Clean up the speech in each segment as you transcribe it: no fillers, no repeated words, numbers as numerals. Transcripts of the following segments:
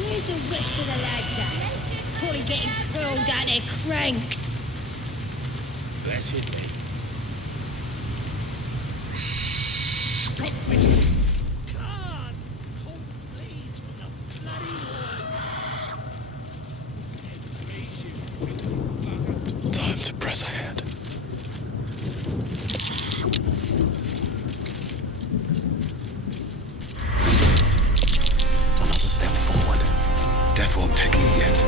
Where's the rest of the lads at? Probably getting filled out their cranks. Blessed me. Stop it! God! Hold please from the bloody word! Time to press ahead. Another step forward. Death won't take me yet.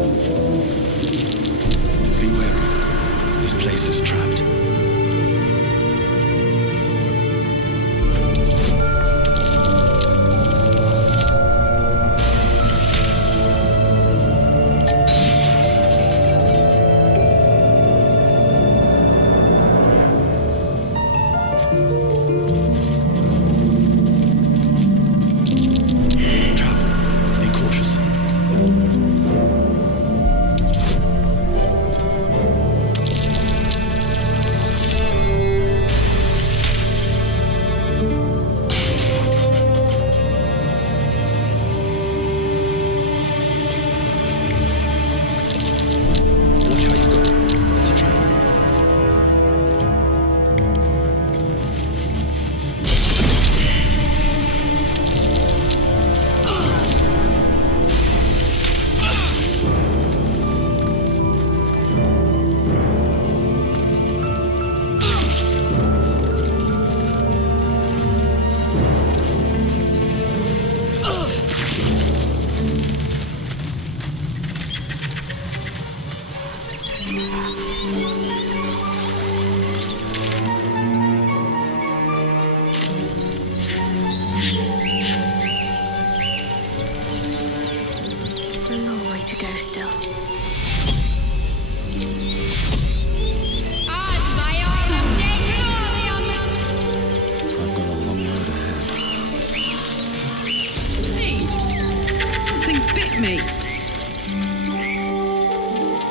Be wary. This place is trapped.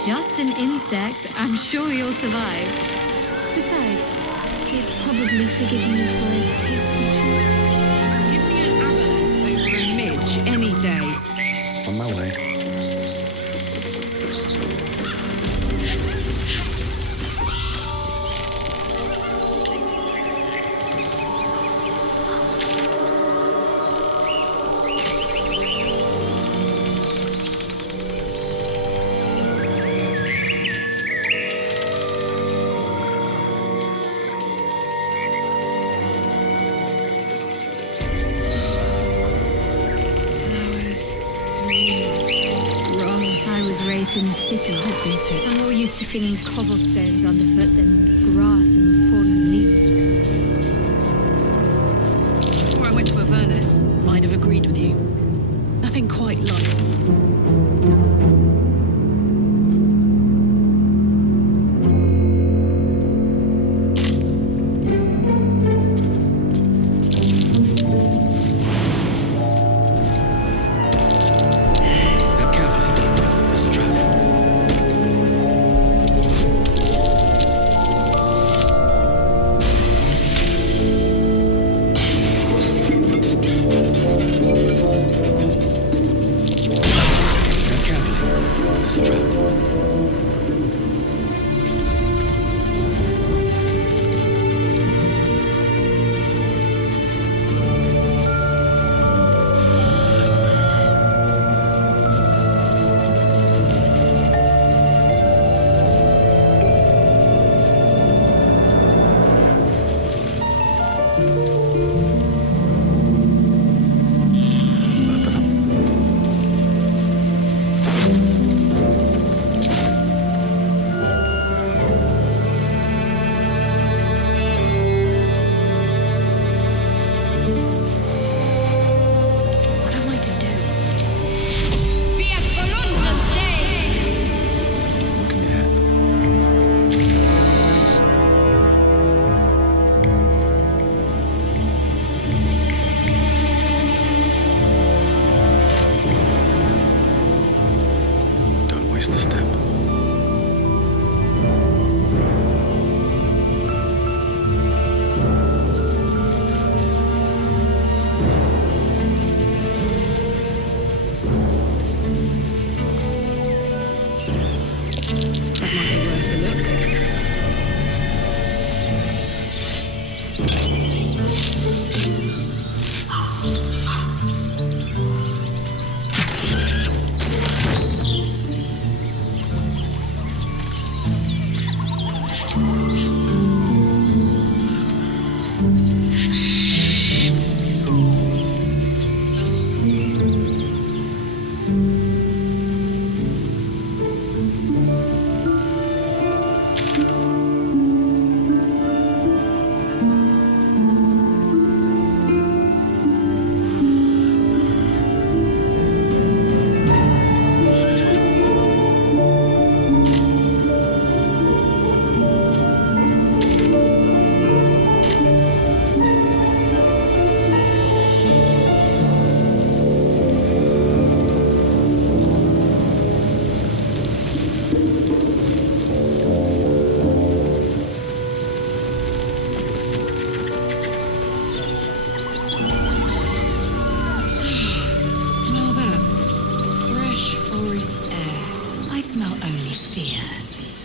Just an insect. I'm sure you'll survive. Besides, it probably figured you for a tasty treat. Give me an aboleth over a midge any day. On my way. In the city, I'm more used to feeling cobblestones underfoot than grass and fallen leaves. Before I went to Avernus, I'd have agreed with you. Nothing quite like.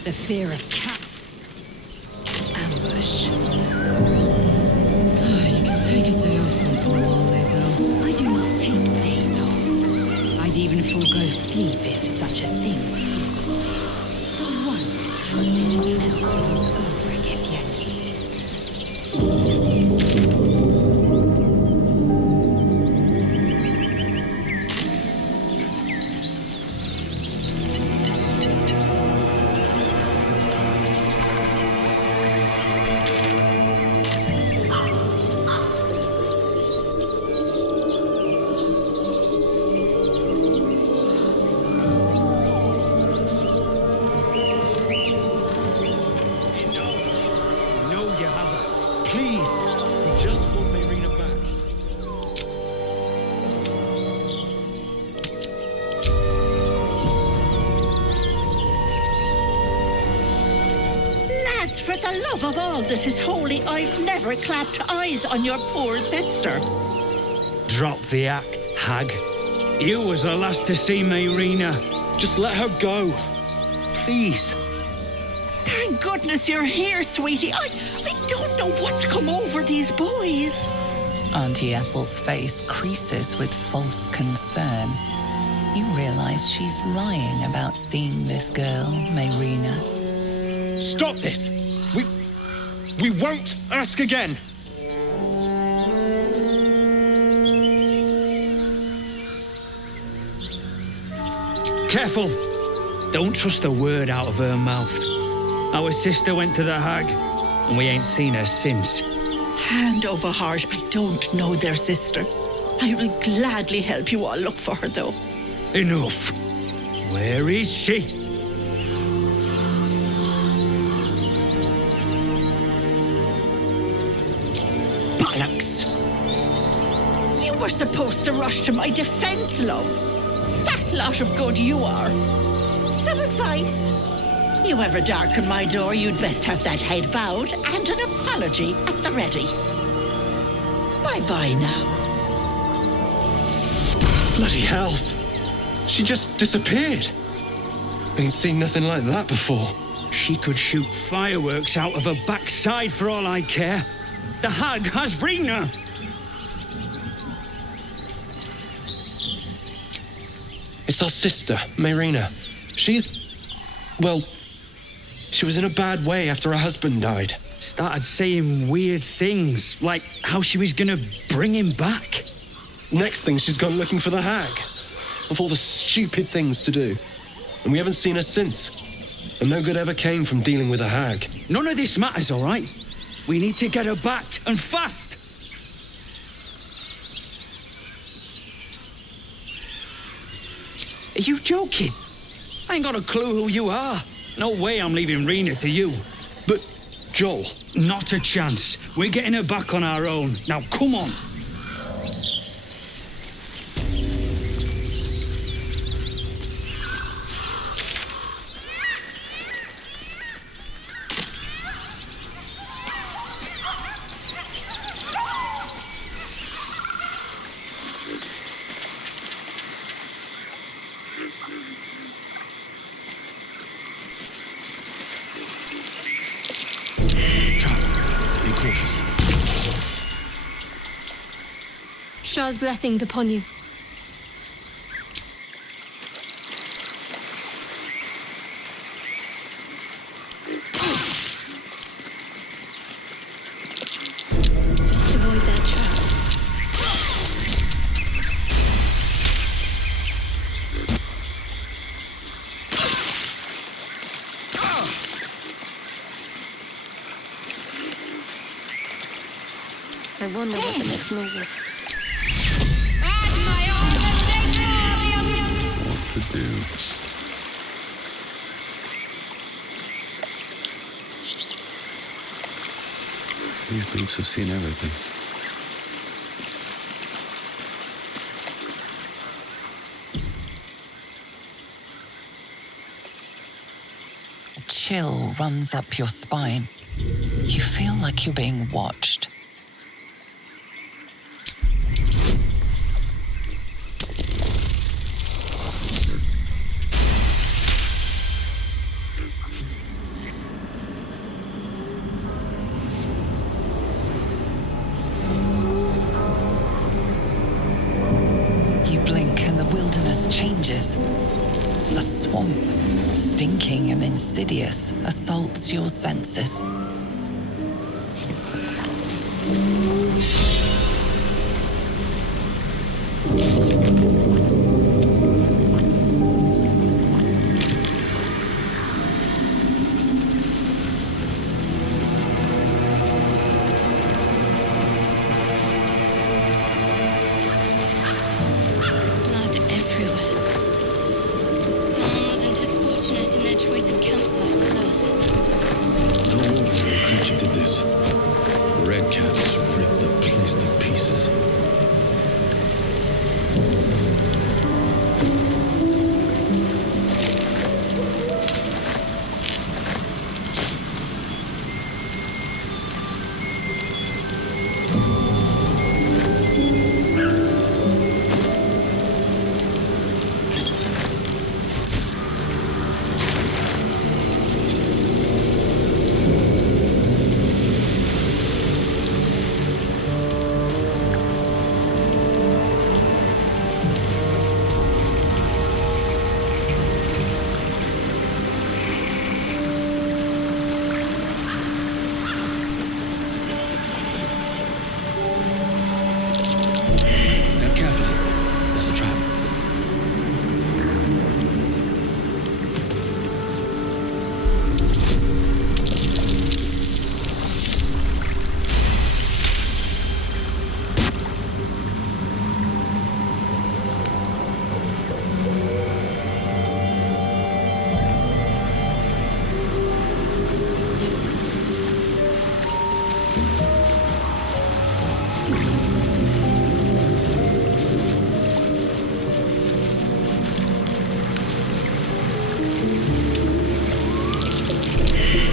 The fear of cat. Ambush. You can take a day off once in a while, Lae'zel. I do not take days off. I'd even forego sleep if such a thing were feasible. The one advantage of health is over if For the love of all that is holy, I've never clapped eyes on your poor sister. Drop the act, hag. You was the last to see Mayrina. Just let her go. Please. Thank goodness you're here, sweetie. I don't know what's come over these boys. Auntie Ethel's face creases with false concern. You realize she's lying about seeing this girl, Mayrina. Stop this! We won't ask again! Careful! Don't trust a word out of her mouth. Our sister went to the hag, and we ain't seen her since. Hand over heart, I don't know their sister. I will gladly help you all look for her, though. Enough! Where is she? You were supposed to rush to my defense, love. Fat lot of good you are. Some advice? You ever darken my door, you'd best have that head bowed and an apology at the ready. Bye-bye now. Bloody hells. She just disappeared. Ain't seen nothing like that before. She could shoot fireworks out of her backside for all I care. The hag has Rena. It's our sister, Mayrina. Well, she was in a bad way after her husband died. Started saying weird things, like how she was gonna bring him back. Next thing, she's gone looking for the hag. Of all the stupid things to do. And we haven't seen her since. And no good ever came from dealing with a hag. None of this matters, all right? We need to get her back, and fast! Are you joking? I ain't got a clue who you are. No way I'm leaving Rena to you. But, Joel... Not a chance. We're getting her back on our own. Now, come on. Shah's blessings upon you. Avoid their trap. I wonder what the next move is. To do. These boots have seen everything. A chill runs up your spine. You feel like you're being watched. face changes. A swamp, stinking and insidious, assaults your senses. Blood everywhere. Someone wasn't as fortunate in their choice of campsite as us. No ordinary creature did this. Red cats ripped the place to pieces. Step carefully. There's a trap.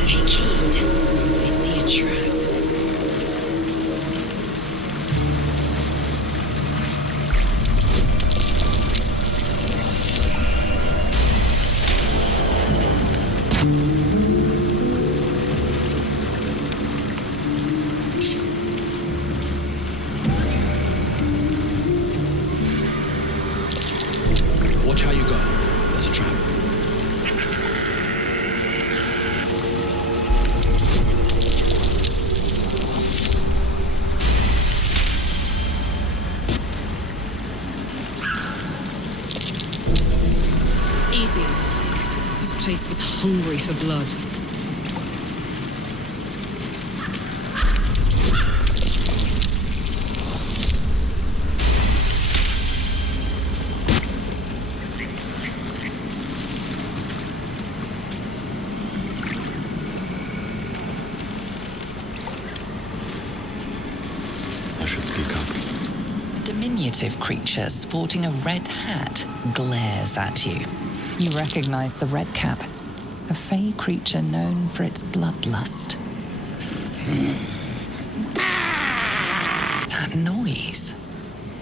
Take heed. I see a trap. Watch how you go. There's a trap. Easy. This place is hungry for blood. I should speak up. A diminutive creature sporting a red hat glares at you. You recognize the red cap, a fey creature known for its bloodlust. That noise.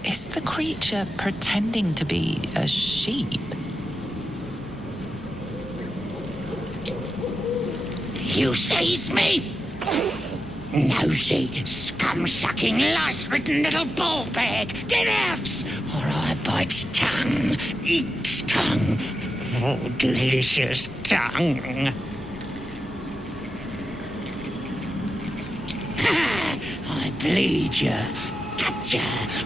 Is the creature pretending to be a sheep? You seize me? Nosy, scum-sucking, lice-ridden little ball bag. Get out, or I bite tongue, eat tongue. Oh, delicious tongue. I bleed you, cut you,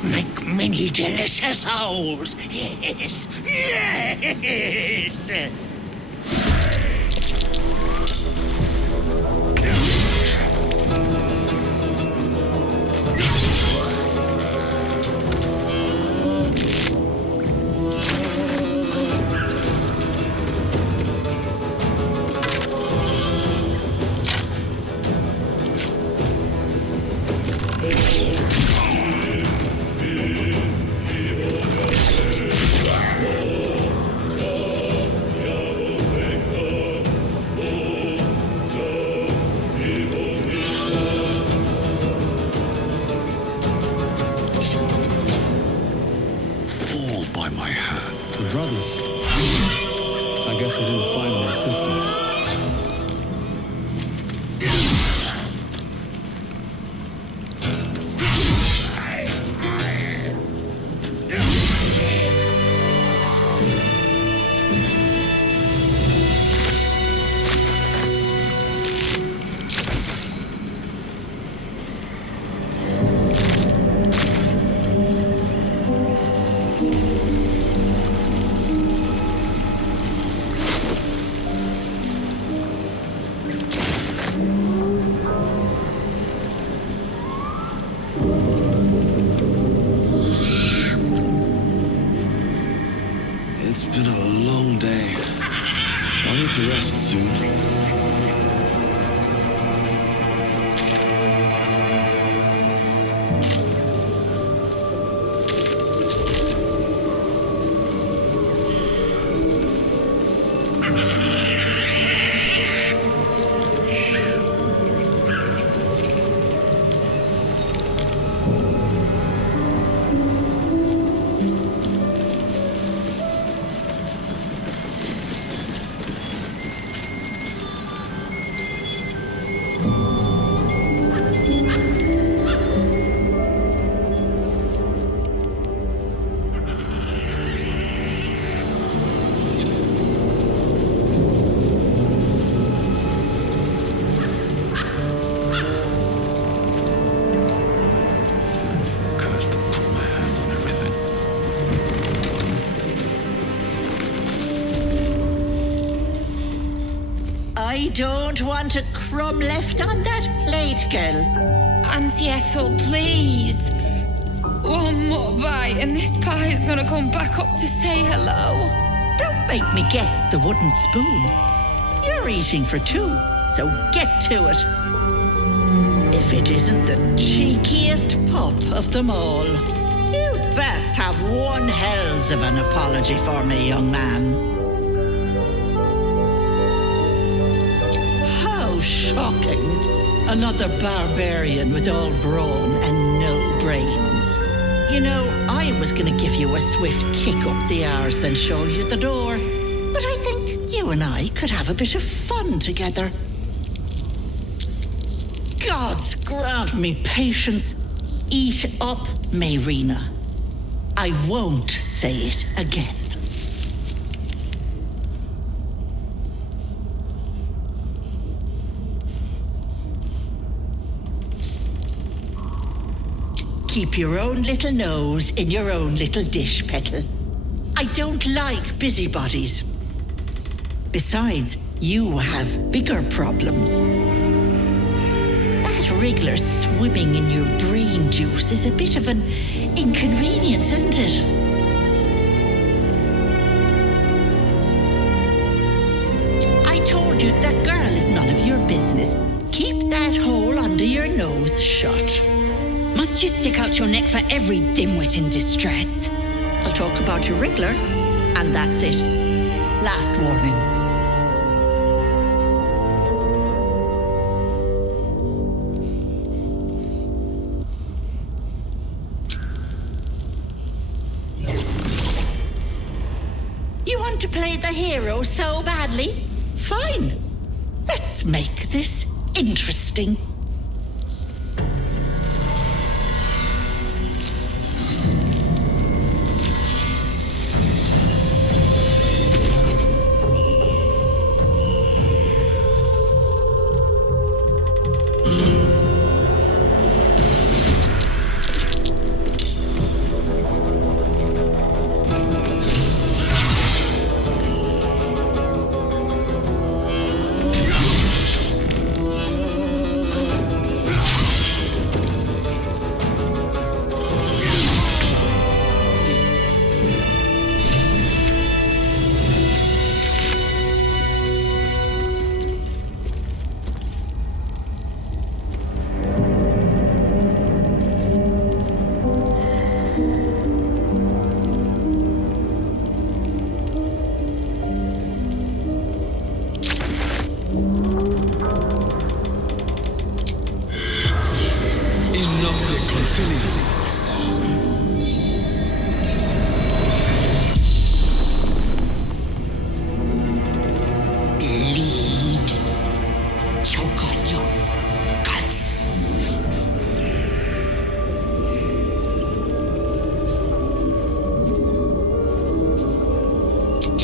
make many delicious holes. Yes, yes. brothers. I guess they didn't find their sister. It's been a long day. I'll need to rest soon. Cursed to put my hands on everything. I don't want a crumb left on that plate, girl. Auntie Ethel, please. One more bite and this pie is gonna come back up to say hello. Don't make me get the wooden spoon. You're eating for two, so get to it. If it isn't the cheekiest pup of them all, you'd best have one hells of an apology for me, young man. How shocking. Another barbarian with all brawn and no brains. You know, I was gonna give you a swift kick up the arse and show you the door. But I think you and I could have a bit of fun together. Gods grant me patience. Eat up, Mayrina. I won't say it again. Keep your own little nose in your own little dish, Petal. I don't like busybodies. Besides, you have bigger problems. That wriggler swimming in your brain juice is a bit of an inconvenience, isn't it? I told you that girl is none of your business. Keep that hole under your nose shut. Must you stick out your neck for every dimwit in distress? I'll talk about your wriggler, and that's it. Last warning. You want to play the hero so badly? Fine. Let's make this interesting.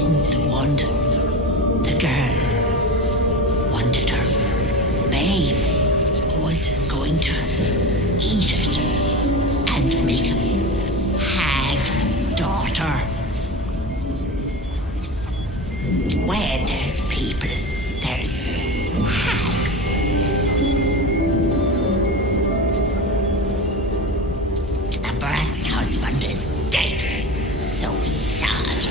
didn't want the girl. Wanted her babe. Was going to eat it and make a hag daughter. Where there's people, there's hags. The brat's husband is dead. So sad.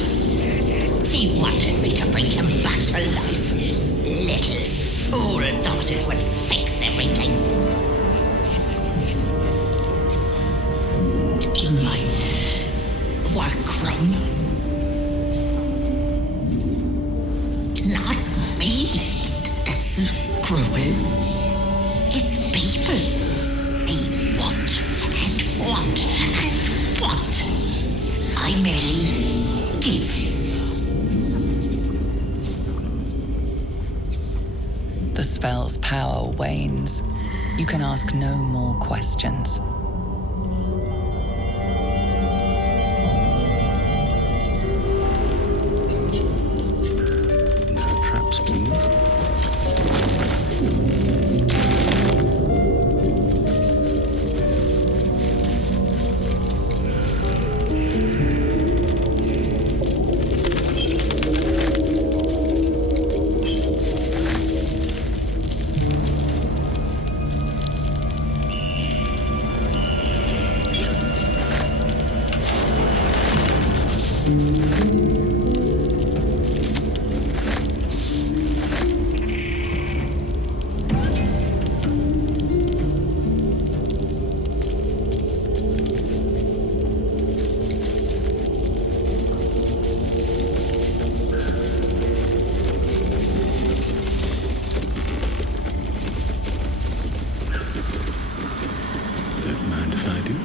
She wanted me to bring him back to life. Little fool thought it would fix everything. In my workroom. Not me. That's cruel. It's people. They want and want and want. I merely give. The spell's power wanes. You can ask no more questions. No traps, please. Don't mind if I do.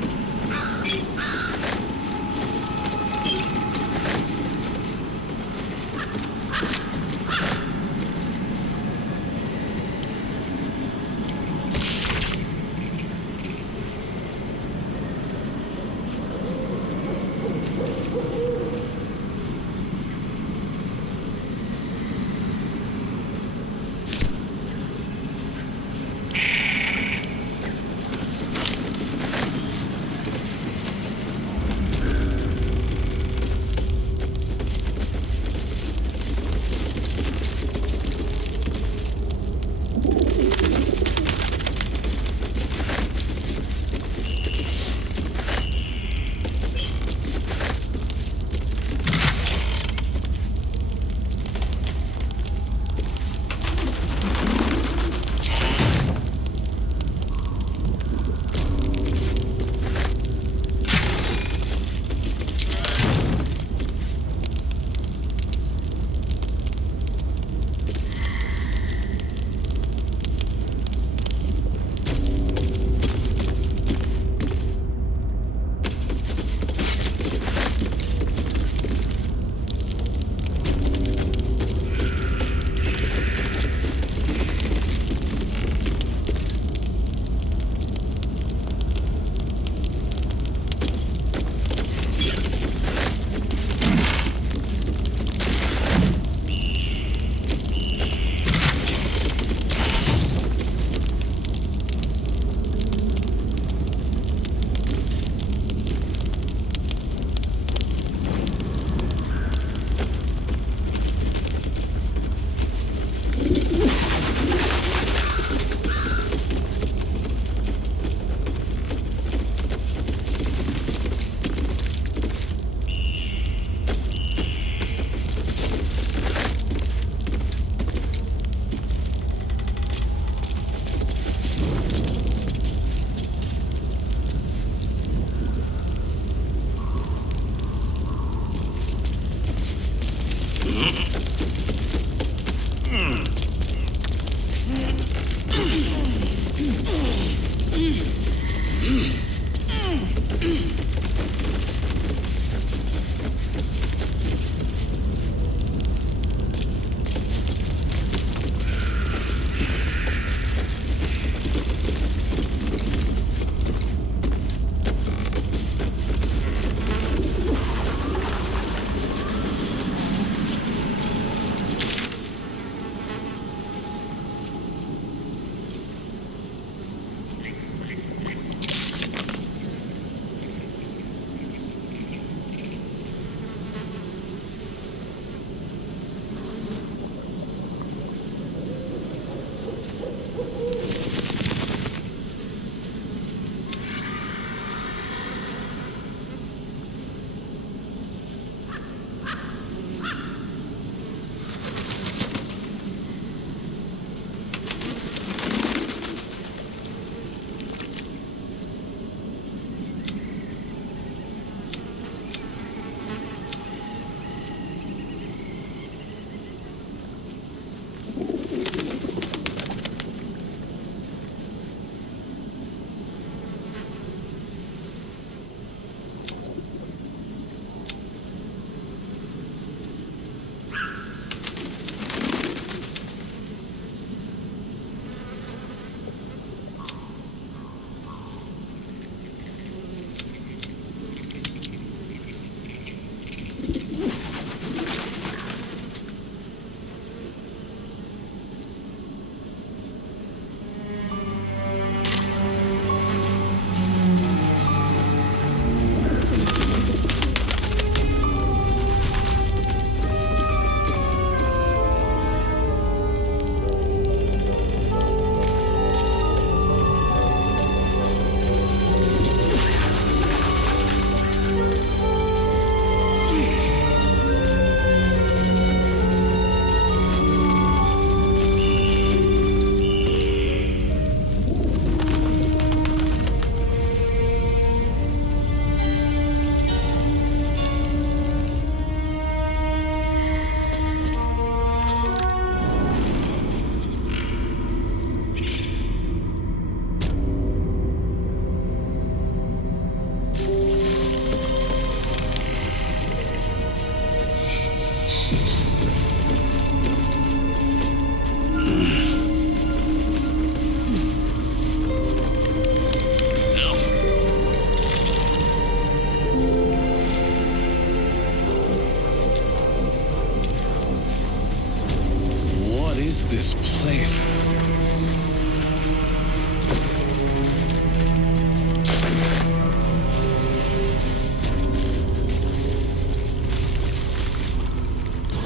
is this place?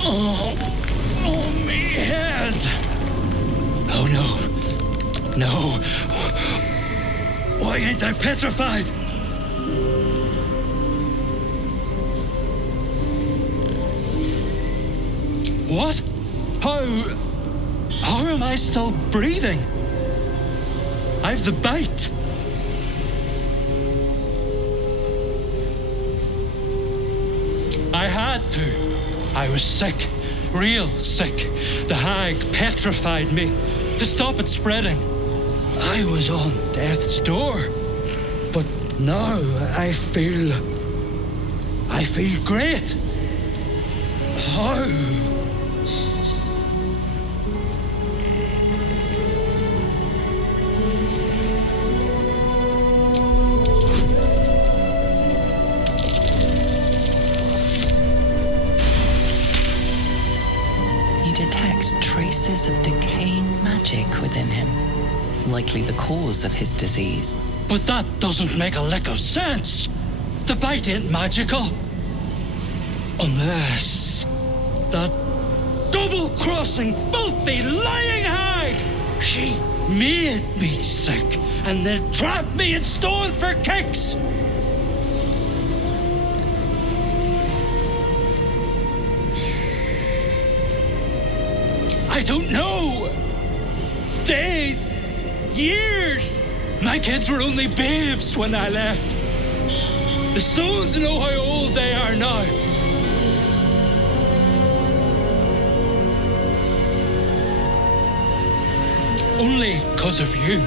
Oh, me head! Oh no. No. Why ain't I petrified? What? How am I still breathing? I've the bite. I had to. I was sick. Real sick. The hag petrified me to stop it spreading. I was on death's door. But now I feel great. How? He detects traces of decaying magic within him, likely the cause of his disease. But that doesn't make a lick of sense. The bite ain't magical. Unless that double-crossing, filthy, lying hag, she made me sick and then trapped me in stone for kicks. I don't know. Days, years. My kids were only babes when I left. The stones know how old they are now. Only 'cause of you.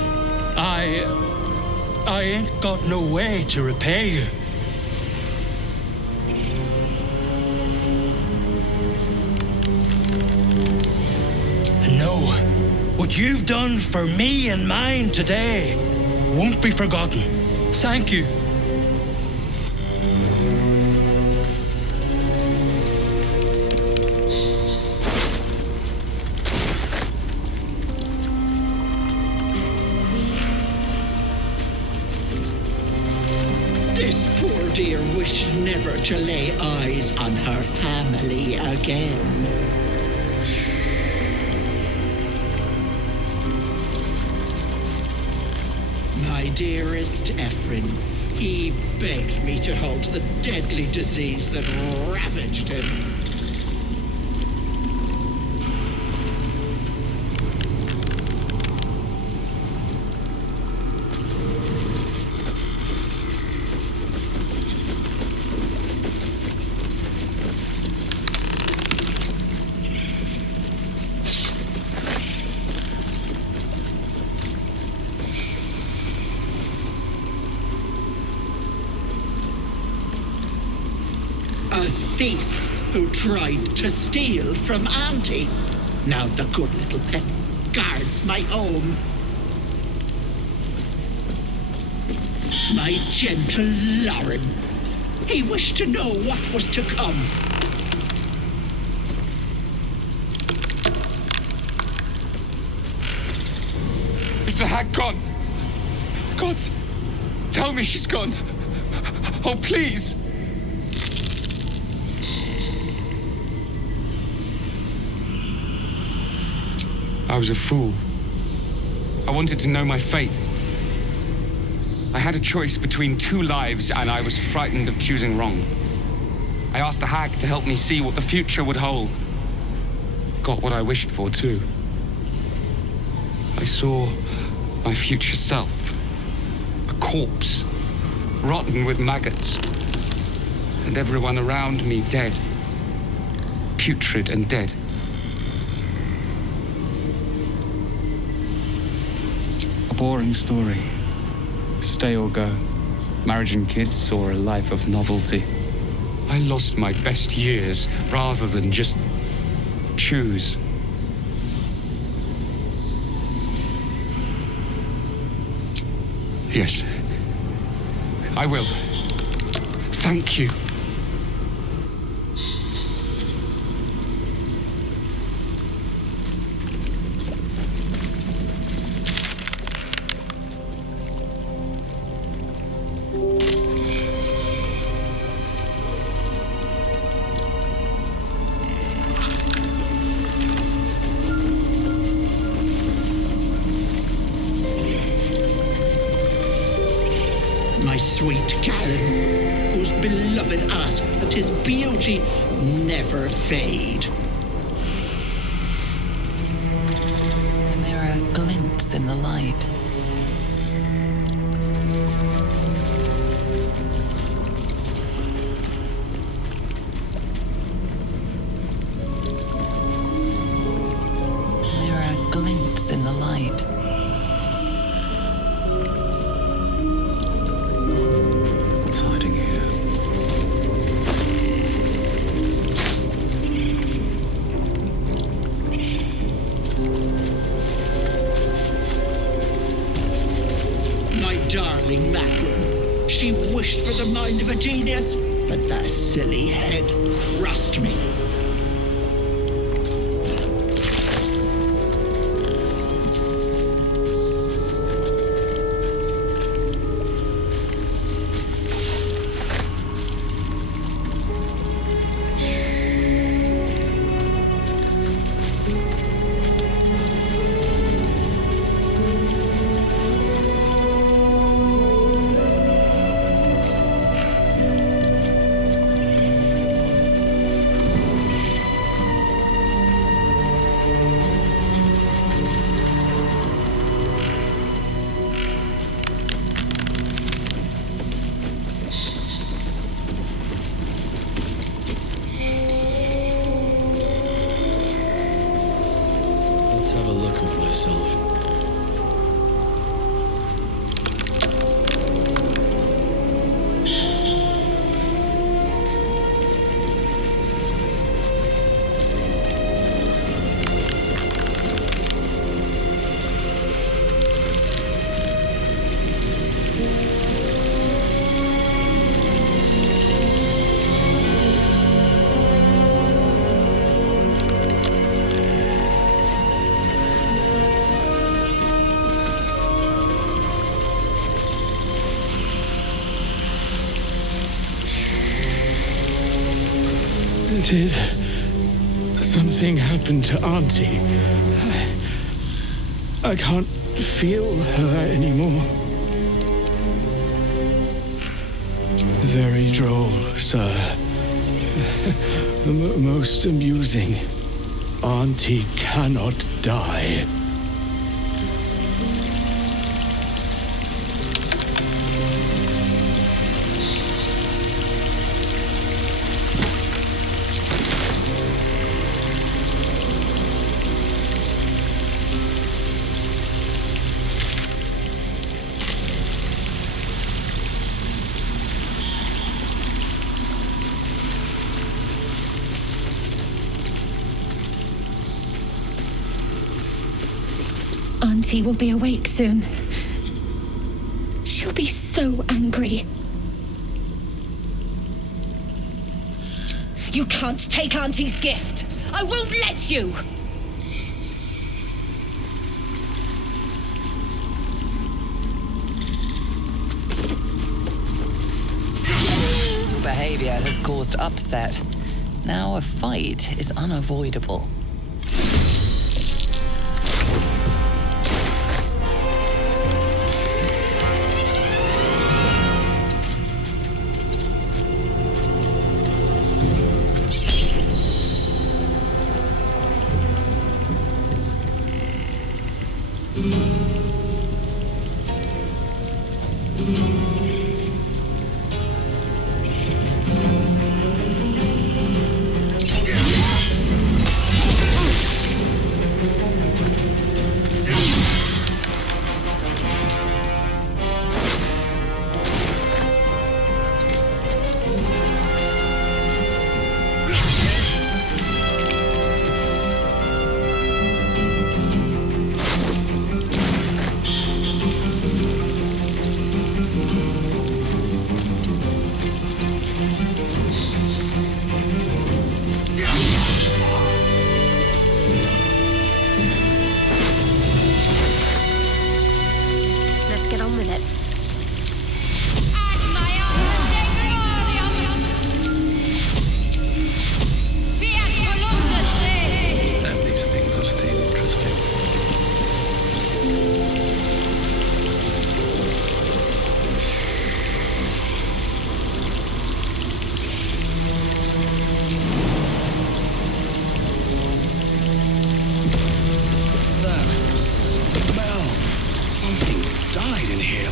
I ain't got no way to repay you. And no, what you've done for me and mine today won't be forgotten. Thank you. This poor dear wished never to lay eyes on her family again. My dearest Ephraim, he begged me to halt the deadly disease that ravaged him. A thief who tried to steal from Auntie. Now the good little pet guards my home. My gentle Lauren. He wished to know what was to come. Is the hag gone? God, tell me she's gone. Oh, please. I was a fool. I wanted to know my fate. I had a choice between two lives, and I was frightened of choosing wrong. I asked the hag to help me see what the future would hold. Got what I wished for, too. I saw my future self. A corpse, rotten with maggots. And everyone around me dead. Putrid and dead. A boring story. Stay or go. Marriage and kids, or a life of novelty. I lost my best years rather than just choose. Yes, I will. Thank you. sweet Callum, whose beloved asked that his beauty never fade. And there are glints in the light. There are glints in the light. What's hiding here? My darling Macklin, she wished for the mind of a genius, but that silly head crushed me. Let's have a look at myself. Did something happen to Auntie? I can't feel her anymore. Very droll, sir. Most amusing. Auntie cannot die. Auntie will be awake soon. She'll be so angry. You can't take Auntie's gift. I won't let you. Behavior has caused upset. Now a fight is unavoidable. here.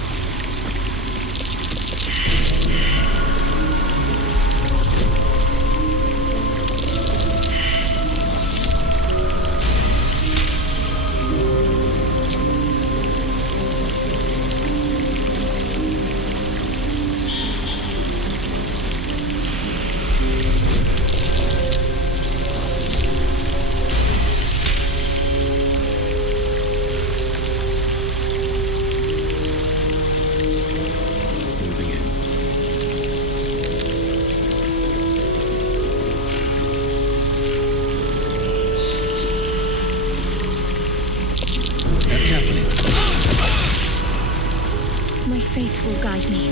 My faith will guide me.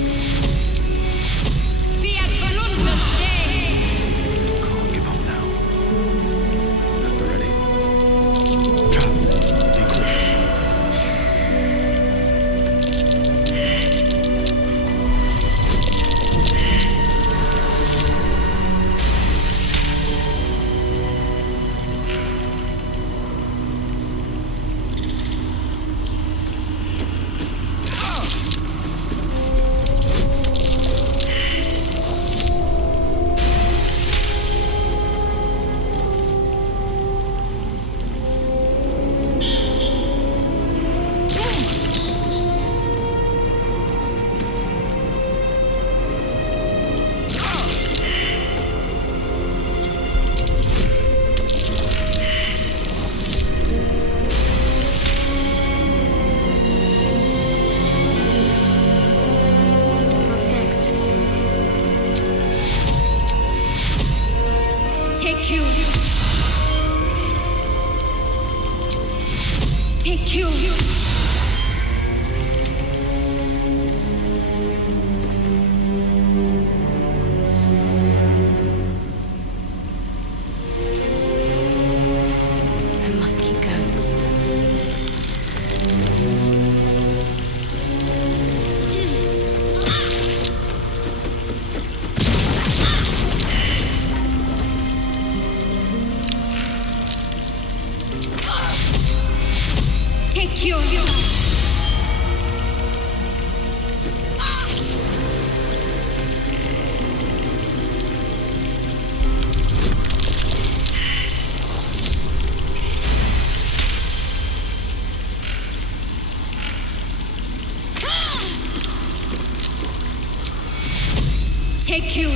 Fiat voluntas Dei! Can't give up now. At the ready. Trap, be cautious. What's next? Take you. Take you. I must keep going. Take you. Take you.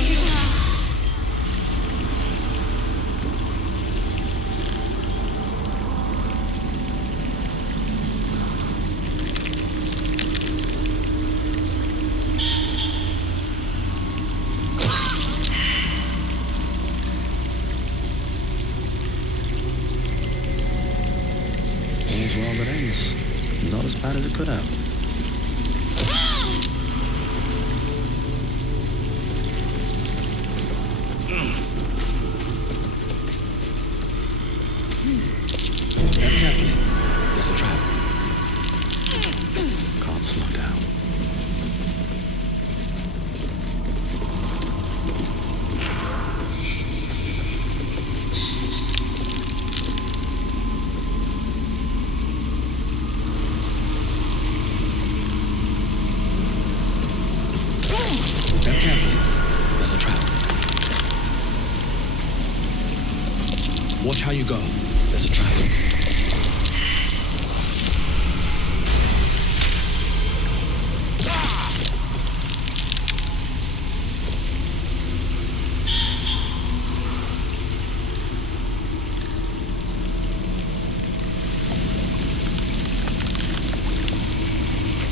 All's well that ends. Not as bad as it could have. Step carefully. There's a trap. Can't slow down. Step carefully. There's a trap. Watch how you go. There's a trap.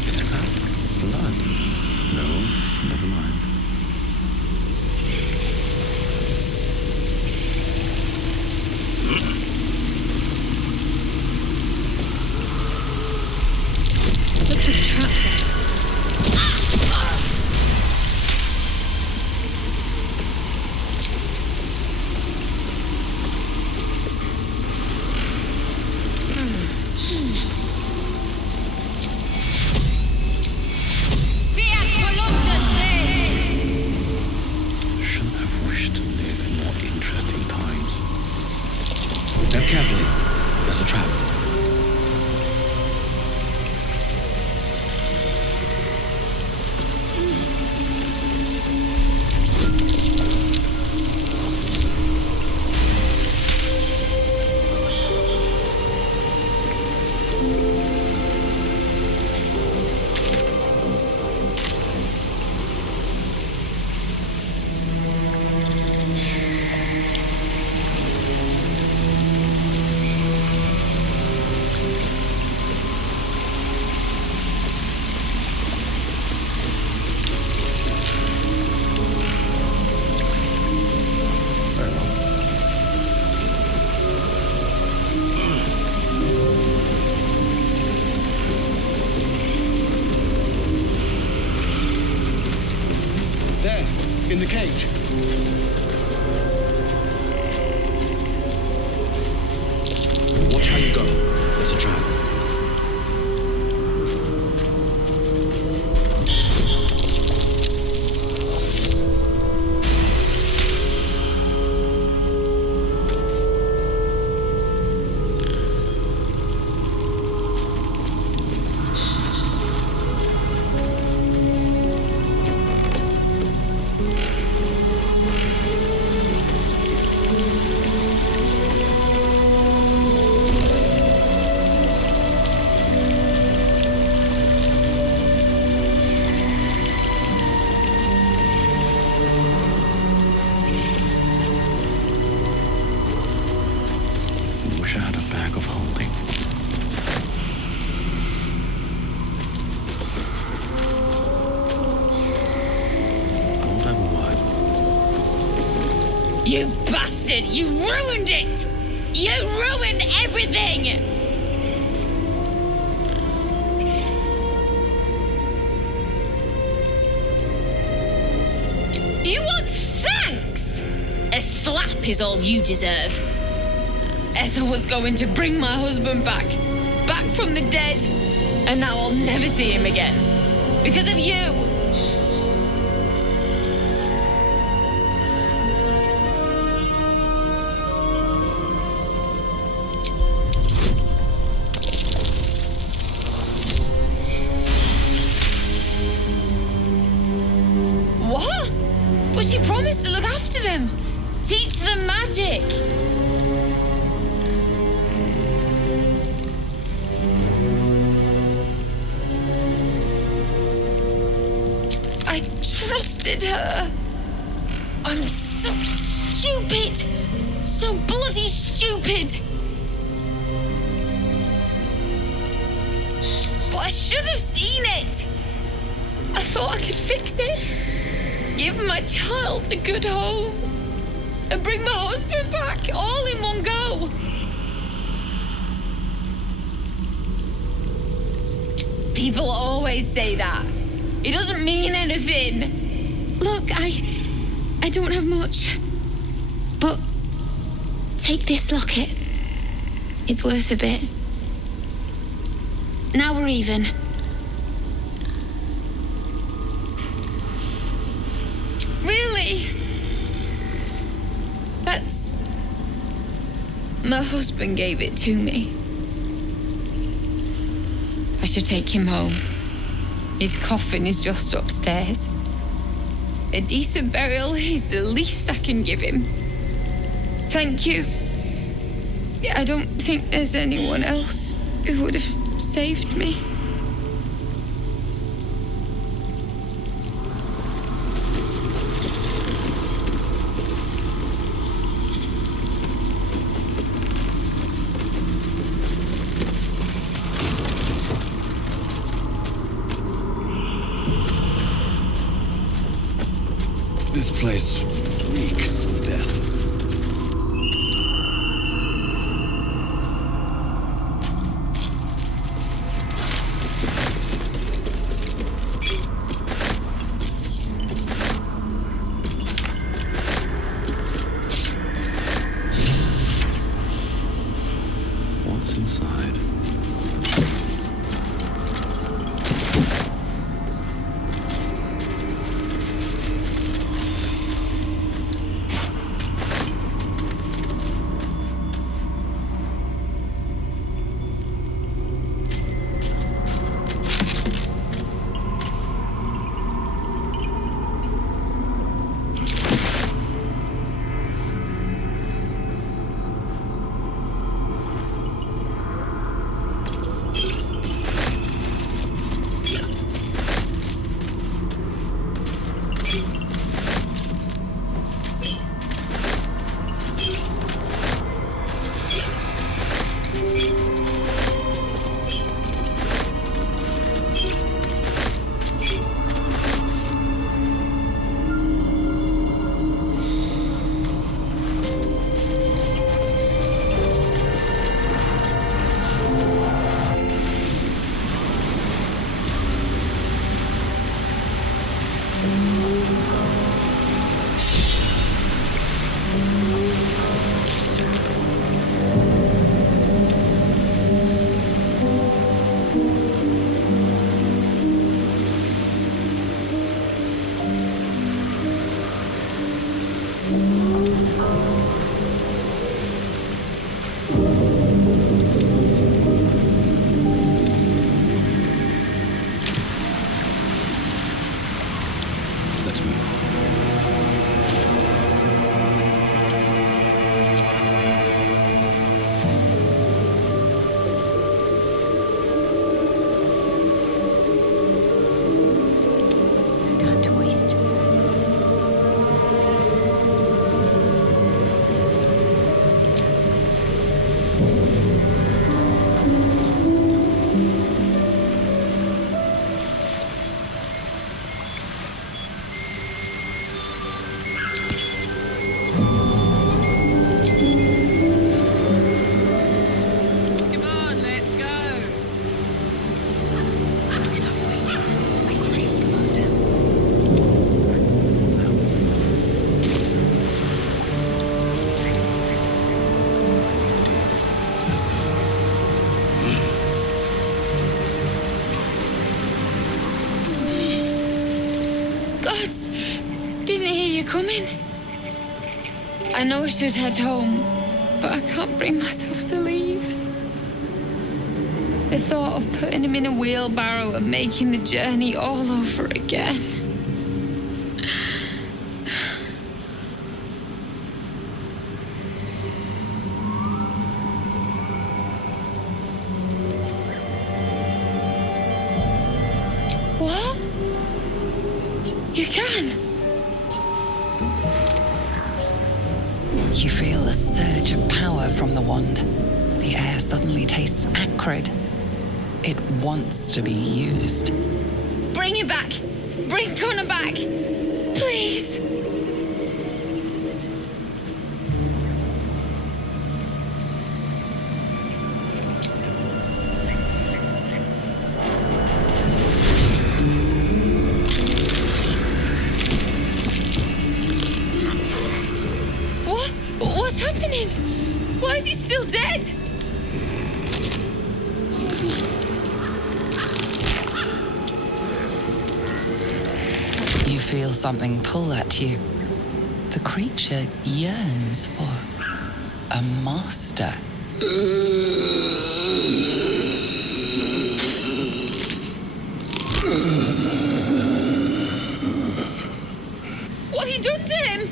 Is that blood? No, never mind. Looks like a trap there. Fiat voluntas Dei! Shouldn't have wished to live in more interesting times. Step carefully. There's a trap. Engage! Watch how you go. There's a trap. Wish I had a bag of holding. I won't have a word. You bastard! You ruined it! You ruined everything! You want thanks? A slap is all you deserve. Ethel was going to bring my husband back from the dead, and now I'll never see him again. Because of you! What? But she promised to look after them, teach them magic. I trusted her. I'm so stupid. So bloody stupid. But I should have seen it. I thought I could fix it. Give my child a good home. And bring my husband back all in one go. People always say that. It doesn't mean anything. Look, I don't have much. But take this locket. It's worth a bit. Now we're even. Really? That's... My husband gave it to me. I should take him home. His coffin is just upstairs. A decent burial is the least I can give him. Thank you. I don't think there's anyone else who would have saved me. This place reeks of death. What's inside? gods! Didn't hear you coming. I know I should head home, but I can't bring myself to leave. The thought of putting him in a wheelbarrow and making the journey all over again. What? You can? You feel a surge of power from the wand. The air suddenly tastes acrid. It wants to be used. Bring him back! Bring Connor back! Please! What? What's happening? Why is he still dead? You feel something pull at you. The creature yearns for a master. What have you done to him?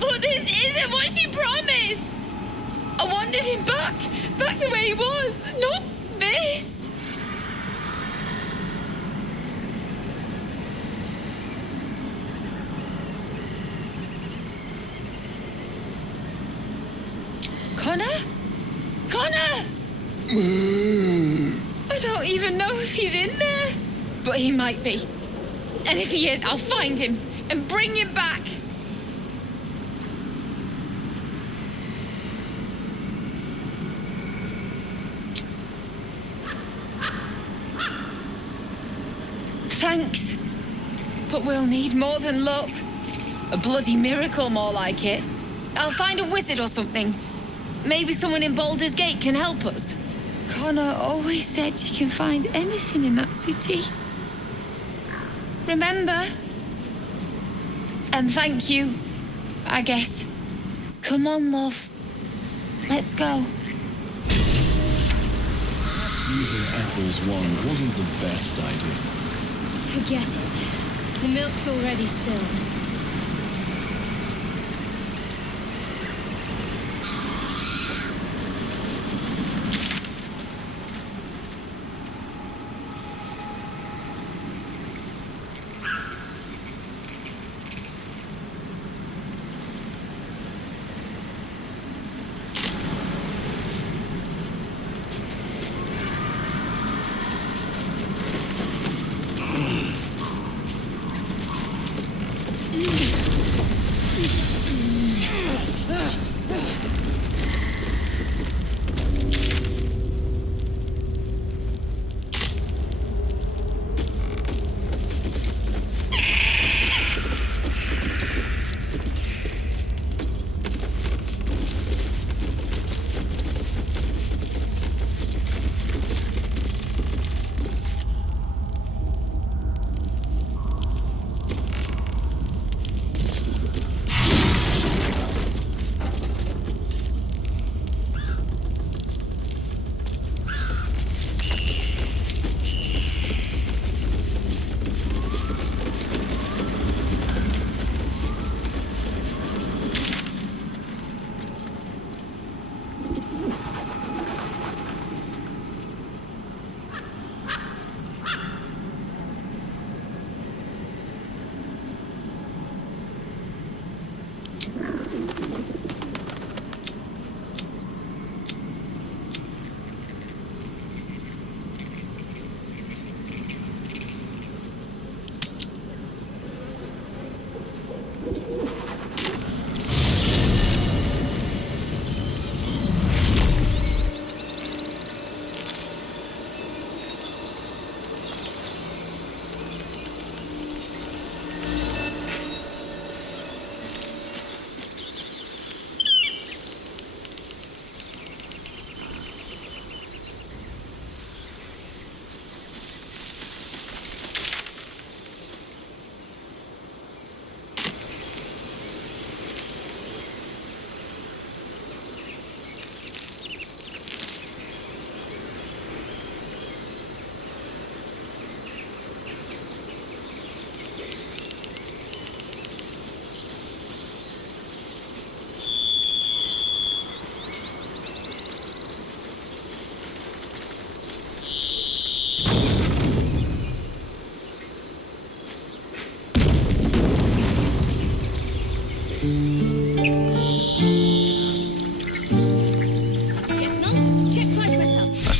But this isn't what she promised! I wanted him back the way he was, not this! Connor? Connor! I don't even know if he's in there, but he might be. And if he is, I'll find him and bring him back. Thanks. But we'll need more than luck. A bloody miracle, more like it. I'll find a wizard or something. Maybe someone in Baldur's Gate can help us. Connor always said you can find anything in that city. Remember? And thank you, I guess. Come on, love. Let's go. Perhaps using Ethel's wand wasn't the best idea. Forget it. The milk's already spilled.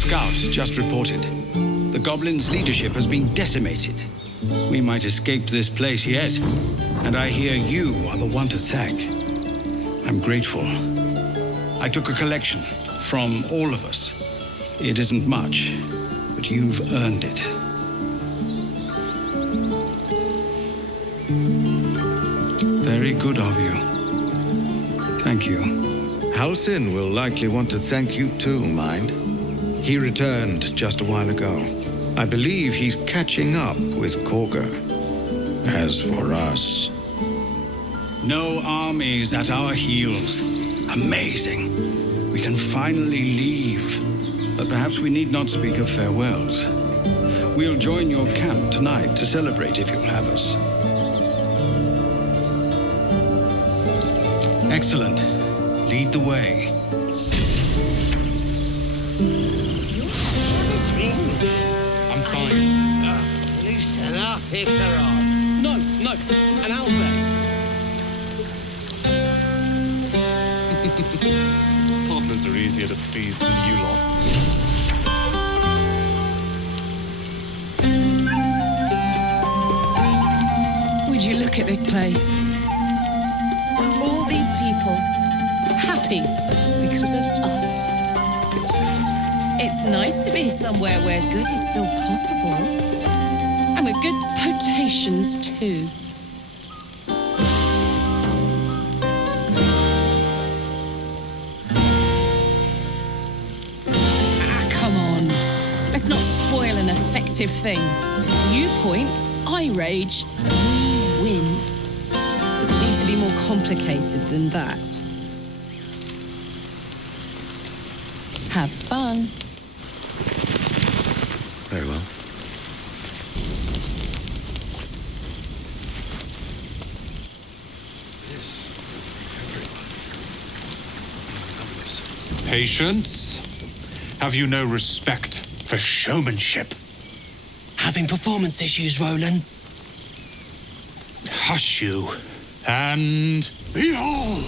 scouts just reported. The goblins' leadership has been decimated. We might escape this place yet, and I hear you are the one to thank. I'm grateful. I took a collection from all of us. It isn't much, but you've earned it. Very good of you. Thank you. Halsin will likely want to thank you too, mind. He returned just a while ago. I believe he's catching up with Korga. As for us... No armies at our heels. Amazing. We can finally leave. But perhaps we need not speak of farewells. We'll join your camp tonight to celebrate if you'll have us. Excellent. Lead the way. I'm fine. Loosen up if you're on. No, an owlbear. Toddlers are easier to please than you lot. Would you look at this place? All these people happy because of us. It's nice to be somewhere where good is still possible. And with good potations too. Come on. Let's not spoil an effective thing. You point, I rage, we win. Doesn't need to be more complicated than that. Have fun. Very well. Patience? Have you no respect for showmanship? Having performance issues, Roland? Hush you, and behold!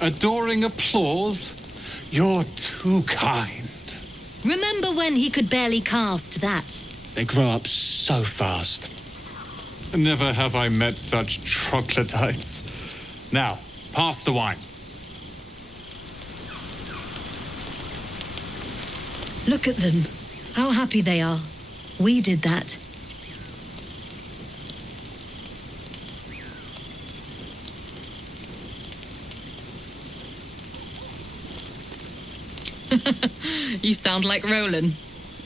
Adoring applause? You're too kind. Remember when he could barely cast that? They grow up so fast. Never have I met such troglodytes. Now, pass the wine. Look at them. How happy they are. We did that. You sound like Roland.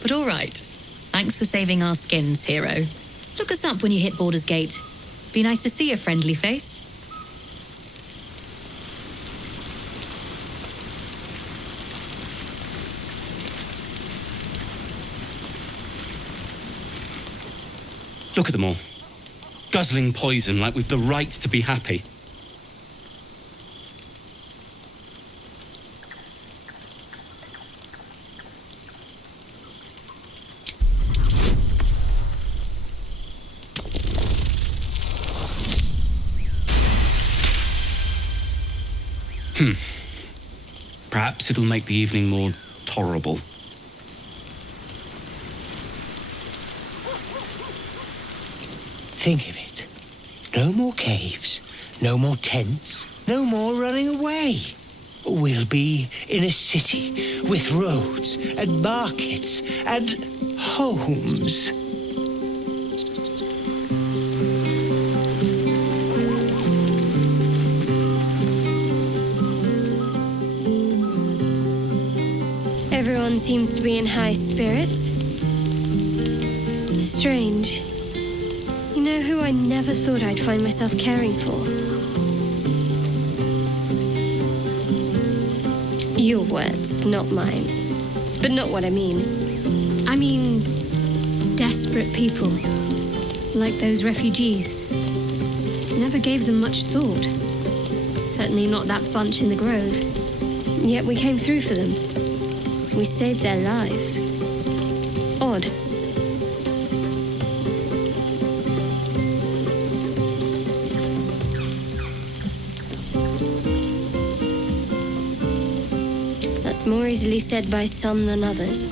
But all right. Thanks for saving our skins, hero. Look us up when you hit Baldur's Gate. Be nice to see a friendly face. Look at them all. Guzzling poison like we've the right to be happy. Perhaps it'll make the evening more tolerable. Think of it. No more caves, no more tents, no more running away. We'll be in a city with roads and markets and homes. Everyone seems to be in high spirits. Strange. You know who I never thought I'd find myself caring for? Your words, not mine. But not what I mean. I mean, desperate people. Like those refugees. Never gave them much thought. Certainly not that bunch in the grove. Yet we came through for them. We saved their lives. Odd. It's more easily said by some than others.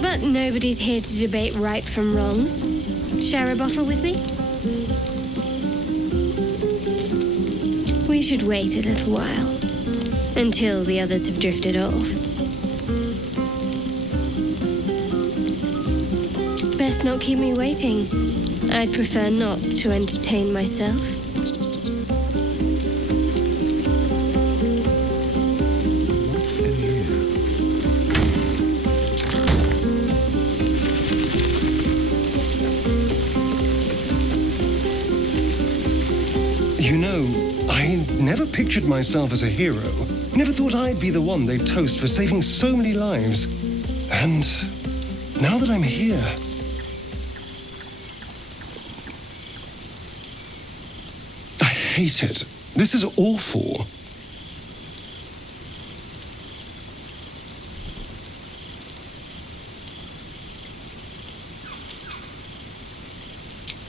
But nobody's here to debate right from wrong. Share a bottle with me? We should wait a little while, until the others have drifted off. Best not keep me waiting. I'd prefer not to entertain myself. You know, I never pictured myself as a hero. Never thought I'd be the one they'd toast for saving so many lives. And now that I'm here... I hate it. This is awful.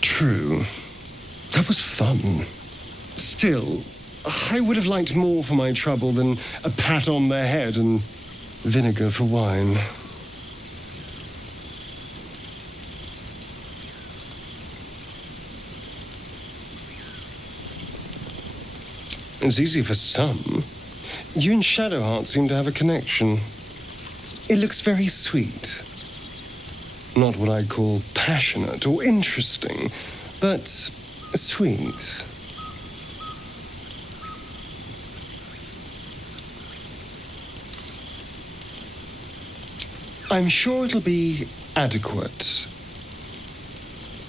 True. That was fun. Still, I would have liked more for my trouble than a pat on the head and vinegar for wine. It's easy for some. You and Shadowheart seem to have a connection. It looks very sweet. Not what I'd call passionate or interesting, but sweet. I'm sure it'll be adequate.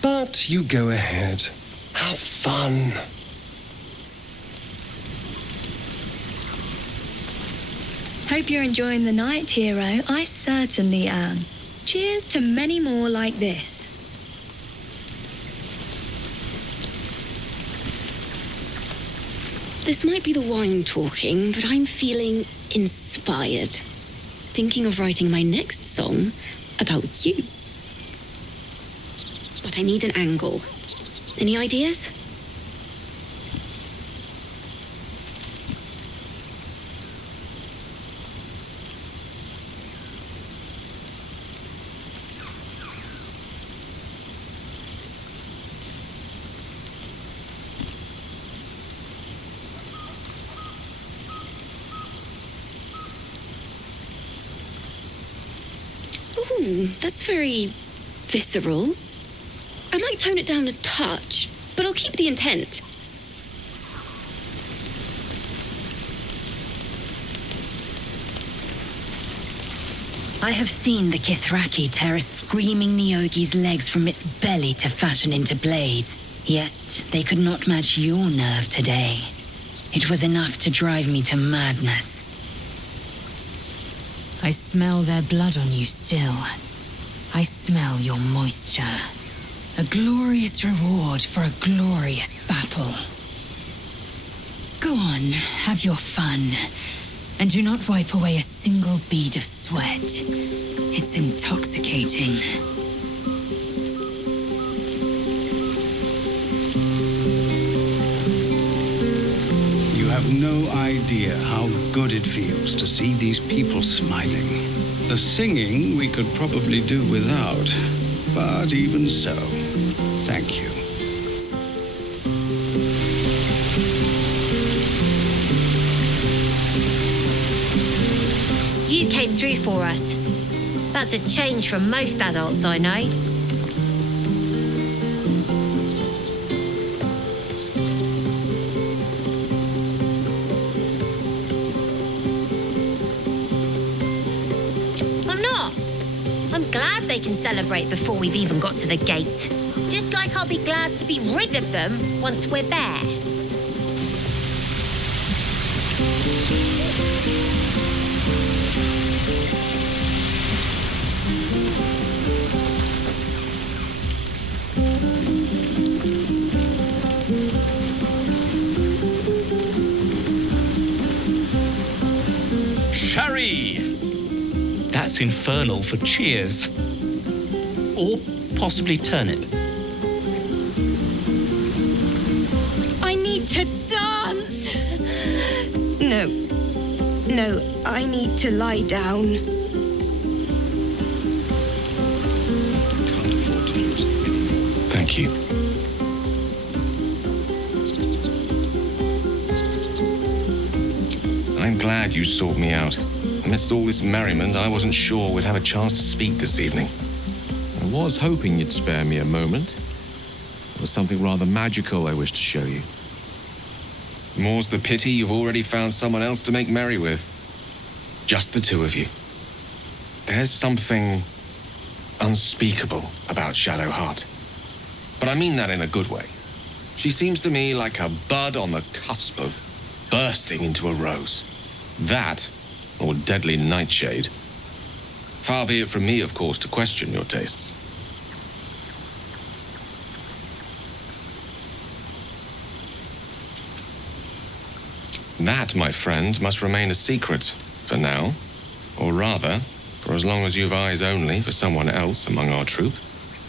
But you go ahead. Have fun. Hope you're enjoying the night, hero. I certainly am. Cheers to many more like this. This might be the wine talking, but I'm feeling inspired. Thinking of writing my next song about you. But I need an angle. Any ideas? Ooh, that's very visceral. I might tone it down a touch, but I'll keep the intent. I have seen the Kithraki tear a screaming Neogi's legs from its belly to fashion into blades, yet they could not match your nerve today. It was enough to drive me to madness. I smell their blood on you still. I smell your moisture. A glorious reward for a glorious battle. Go on, have your fun. And do not wipe away a single bead of sweat. It's intoxicating. You have no idea how good it feels to see these people smiling. The singing we could probably do without, but even so, thank you. You came through for us. That's a change from most adults I know. I'm not. I'm glad they can celebrate before we've even got to the gate. Just like I'll be glad to be rid of them once we're there. Sherry! That's infernal for cheers. Or possibly turnip. I need to dance. No, I need to lie down. Can't afford to lose anymore. Thank you. I'm glad you sought me out. Amidst all this merriment, I wasn't sure we'd have a chance to speak this evening. I was hoping you'd spare me a moment. There was something rather magical I wished to show you. More's the pity you've already found someone else to make merry with. Just the two of you. There's something unspeakable about Shadowheart. But I mean that in a good way. She seems to me like a bud on the cusp of bursting into a rose. That, or deadly nightshade. Far be it from me, of course, to question your tastes. That, my friend, must remain a secret for now. Or rather, for as long as you've eyes only for someone else among our troop.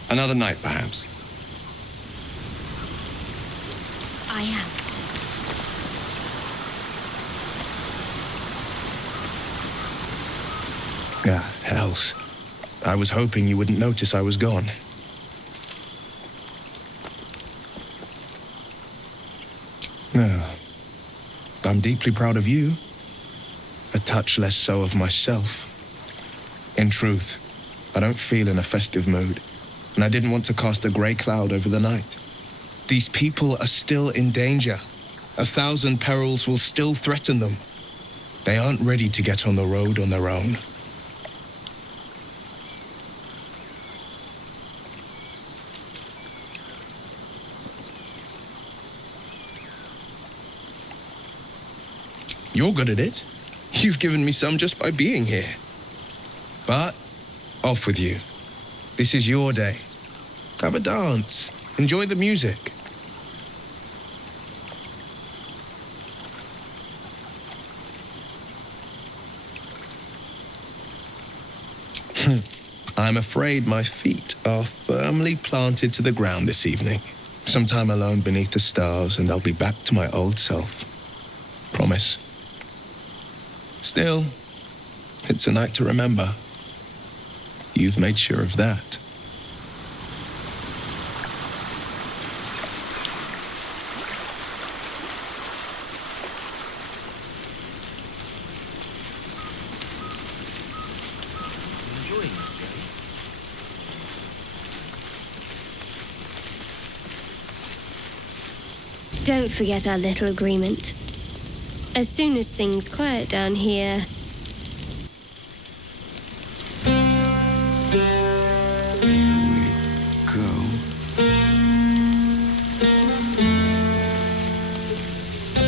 Another night, perhaps. I am. Ah, hells. I was hoping you wouldn't notice I was gone. No. I'm deeply proud of you. A touch less so of myself. In truth, I don't feel in a festive mood, and I didn't want to cast a grey cloud over the night. These people are still in danger. 1,000 perils will still threaten them. They aren't ready to get on the road on their own. You're good at it. You've given me some just by being here. But, off with you. This is your day. Have a dance. Enjoy the music. I'm afraid my feet are firmly planted to the ground this evening. Some time alone beneath the stars, and I'll be back to my old self. Promise. Still, it's a night to remember. You've made sure of that. Don't forget our little agreement. As soon as things quiet down here,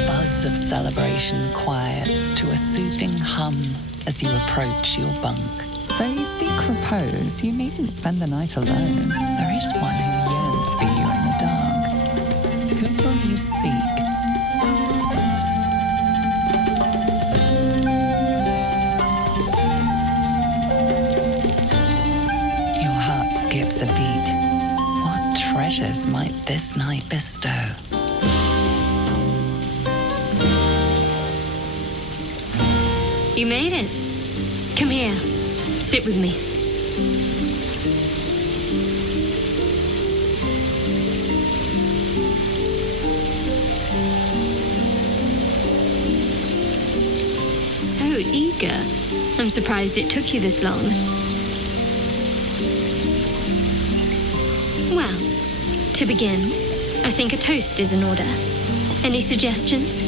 Buzz of celebration quiets to a soothing hum as you approach your bunk. Though you seek repose, you needn't spend the night alone. There is one who yearns for you in the dark. Who will you seek? Your heart skips a beat. What treasures might this night bestow? you made it. Come here. Sit with me. So eager. I'm surprised it took you this long. Well, to begin, I think a toast is in order. Any suggestions?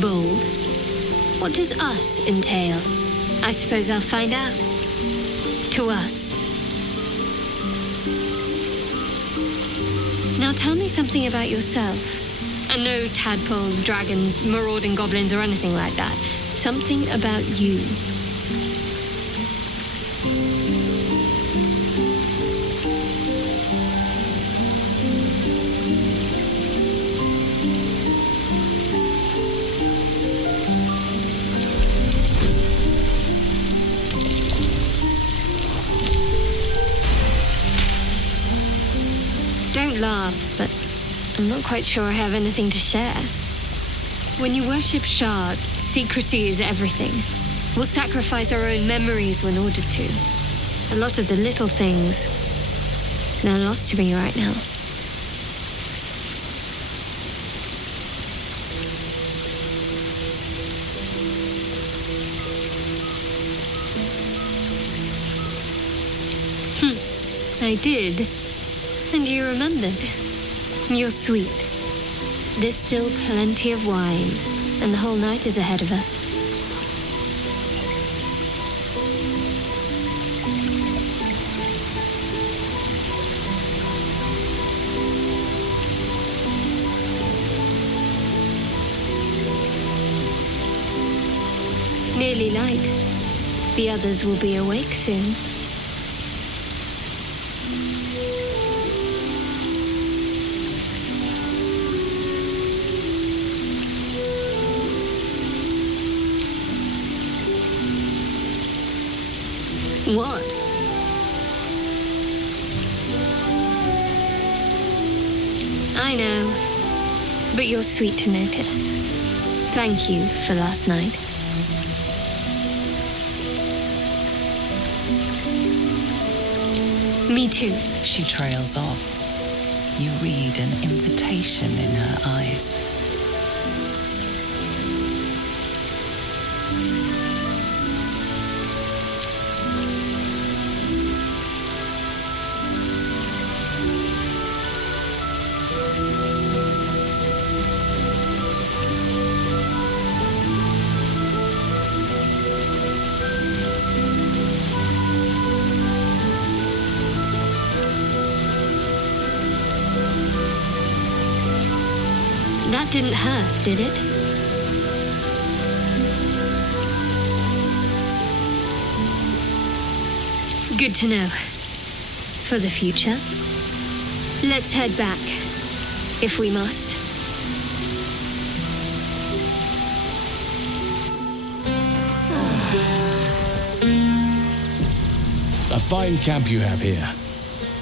Bold. What does us entail? I suppose I'll find out. To us. Now tell me something about yourself. And no tadpoles, dragons, marauding goblins, or anything like that. Something about you. might laugh, but I'm not quite sure I have anything to share. When you worship Shard, secrecy is everything. We'll sacrifice our own memories when ordered to. A lot of the little things, they're lost to me right now. I did. And you remembered. You're sweet. There's still plenty of wine, and the whole night is ahead of us. Nearly light. The others will be awake soon. What? I know, but you're sweet to notice. Thank you for last night. Me too. She trails off. You read an invitation in her eyes. That didn't hurt, did it? Good to know. For the future. Let's head back, if we must. A fine camp you have here.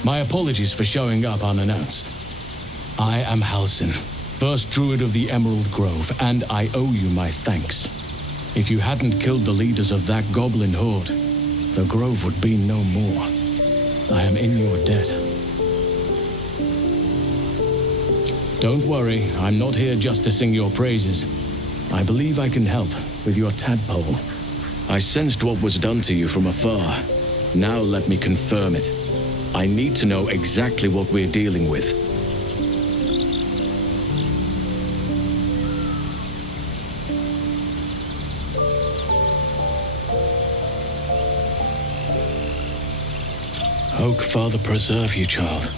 My apologies for showing up unannounced. I am Halsin, first druid of the Emerald Grove, and I owe you my thanks. If you hadn't killed the leaders of that goblin horde, the grove would be no more. I am in your debt. Don't worry, I'm not here just to sing your praises. I believe I can help with your tadpole. I sensed what was done to you from afar. Now let me confirm it. I need to know exactly what we're dealing with. Oak, Father, preserve you, child.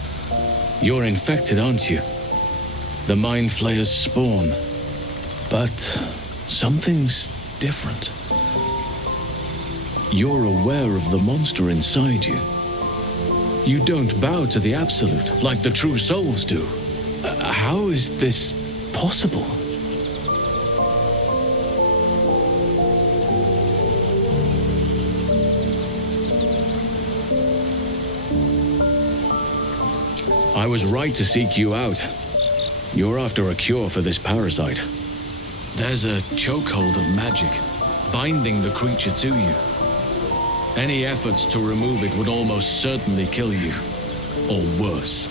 You're infected, aren't you? The Mind Flayer's spawn. But something's different. You're aware of the monster inside you. You don't bow to the Absolute like the true souls do. How is this possible? I was right to seek you out. You're after a cure for this parasite. There's a chokehold of magic, binding the creature to you. Any efforts to remove it would almost certainly kill you, or worse.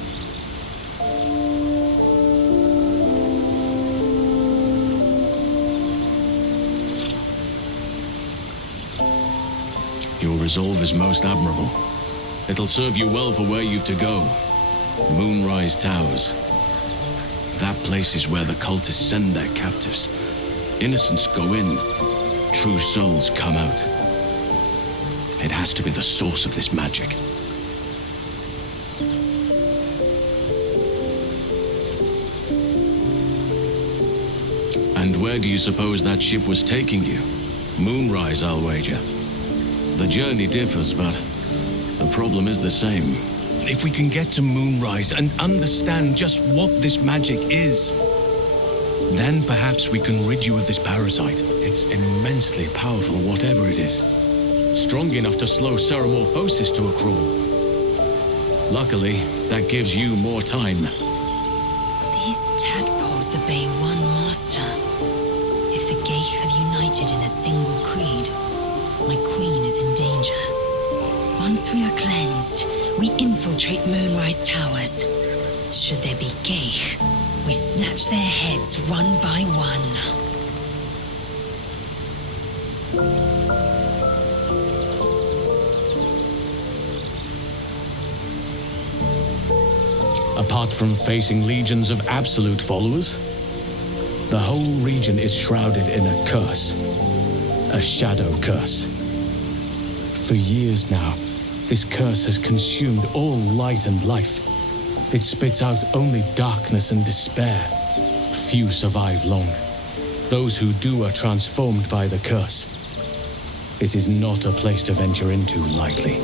Your resolve is most admirable. It'll serve you well for where you've to go. Moonrise Towers. That place is where the cultists send their captives. Innocents go in, true souls come out. It has to be the source of this magic. And where do you suppose that ship was taking you? Moonrise, I'll wager. The journey differs, but the problem is the same. If we can get to Moonrise and understand just what this magic is, then perhaps we can rid you of this parasite. It's immensely powerful, whatever it is. Strong enough to slow ceremorphosis to a crawl. Luckily, that gives you more time. These tadpoles obey one master. If the Geich have united in a single creed, my queen is in danger. Once we are cleansed, we infiltrate Moonrise Towers. Should there be Geich, we snatch their heads one by one. Apart from facing legions of absolute followers, the whole region is shrouded in a curse. A shadow curse. For years now, this curse has consumed all light and life. It spits out only darkness and despair. Few survive long. Those who do are transformed by the curse. It is not a place to venture into lightly.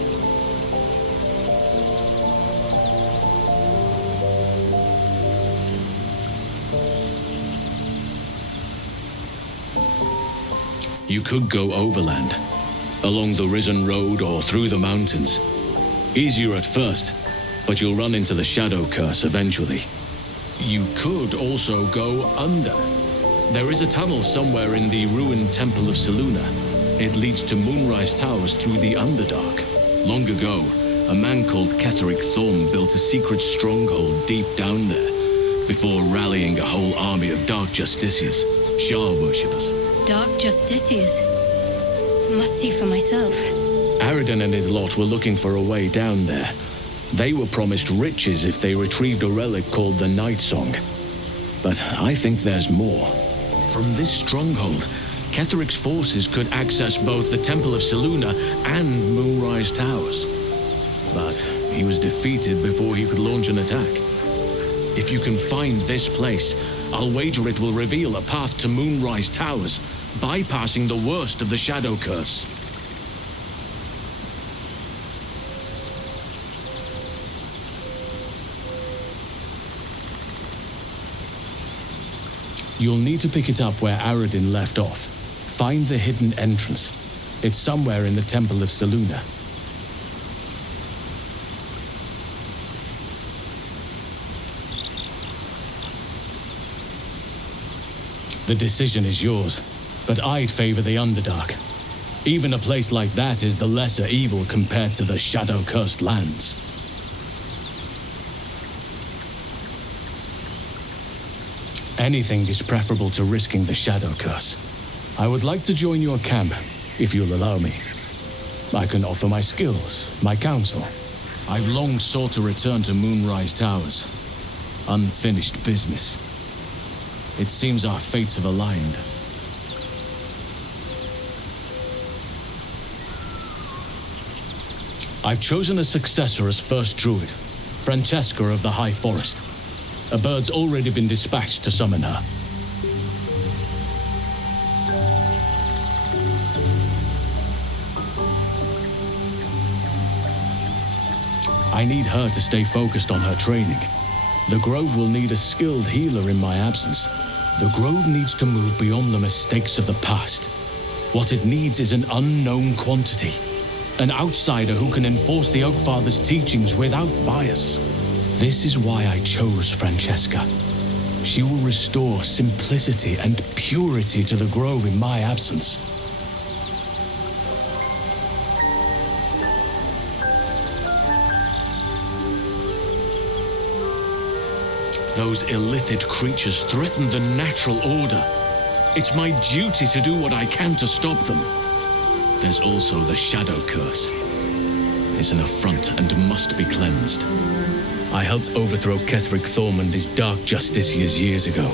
You could go overland, along the Risen Road or through the mountains. Easier at first, but you'll run into the Shadow Curse eventually. You could also go under. There is a tunnel somewhere in the ruined Temple of Selûne. It leads to Moonrise Towers through the Underdark. Long ago, a man called Ketheric Thorm built a secret stronghold deep down there, before rallying a whole army of Dark Justiciars, Shah worshippers. Dark Justiciars. I must see for myself. Aradin and his lot were looking for a way down there. They were promised riches if they retrieved a relic called the Night Song. But I think there's more. From this stronghold, Ketheric's forces could access both the Temple of Selûne and Moonrise Towers. But he was defeated before he could launch an attack. If you can find this place, I'll wager it will reveal a path to Moonrise Towers, bypassing the worst of the Shadow Curse. You'll need to pick it up where Aradin left off. Find the hidden entrance. It's somewhere in the Temple of Selûne. The decision is yours, but I'd favor the Underdark. Even a place like that is the lesser evil compared to the shadow-cursed lands. Anything is preferable to risking the shadow curse. I would like to join your camp, if you'll allow me. I can offer my skills, my counsel. I've long sought to return to Moonrise Towers. Unfinished business. It seems our fates have aligned. I've chosen a successor as first druid, Francesca of the High Forest. A bird's already been dispatched to summon her. I need her to stay focused on her training. The Grove will need a skilled healer in my absence. The Grove needs to move beyond the mistakes of the past. What it needs is an unknown quantity. An outsider who can enforce the Oakfather's teachings without bias. This is why I chose Francesca. She will restore simplicity and purity to the Grove in my absence. Those illithid creatures threaten the natural order. It's my duty to do what I can to stop them. There's also the Shadow Curse. It's an affront and must be cleansed. I helped overthrow Ketheric Thorm and his Dark Justiciars years ago,